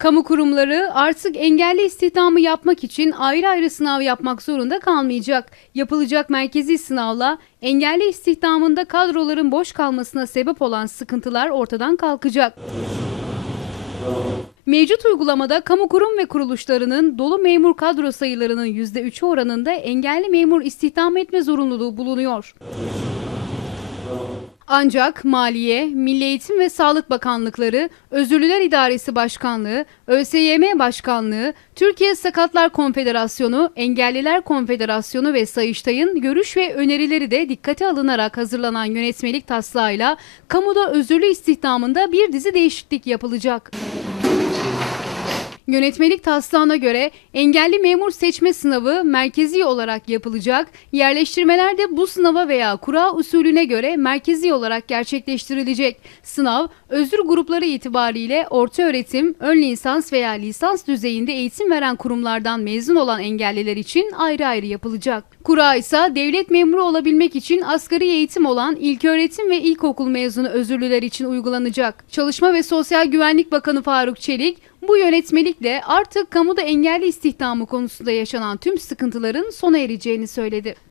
Kamu kurumları artık engelli istihdamı yapmak için ayrı ayrı sınav yapmak zorunda kalmayacak. Yapılacak merkezi sınavla engelli istihdamında kadroların boş kalmasına sebep olan sıkıntılar ortadan kalkacak. Mevcut uygulamada kamu kurum ve kuruluşlarının dolu memur kadro sayılarının %3'ü oranında engelli memur istihdam etme zorunluluğu bulunuyor. Ancak Maliye, Milli Eğitim ve Sağlık Bakanlıkları, Özürlüler İdaresi Başkanlığı, ÖSYM Başkanlığı, Türkiye Sakatlar Konfederasyonu, Engelliler Konfederasyonu ve Sayıştay'ın görüş ve önerileri de dikkate alınarak hazırlanan yönetmelik taslağıyla kamuda özürlü istihdamında bir dizi değişiklik yapılacak. Yönetmelik taslağına göre engelli memur seçme sınavı merkezi olarak yapılacak. Yerleştirmeler de bu sınava veya kura usulüne göre merkezi olarak gerçekleştirilecek. Sınav özür grupları itibariyle orta öğretim, ön lisans veya lisans düzeyinde eğitim veren kurumlardan mezun olan engelliler için ayrı ayrı yapılacak. Kura ise devlet memuru olabilmek için asgari eğitim olan ilköğretim ve ilkokul mezunu özürlüler için uygulanacak. Çalışma ve Sosyal Güvenlik Bakanı Faruk Çelik bu yönetmelikle artık kamuda engelli istihdamı konusunda yaşanan tüm sıkıntıların sona ereceğini söyledi.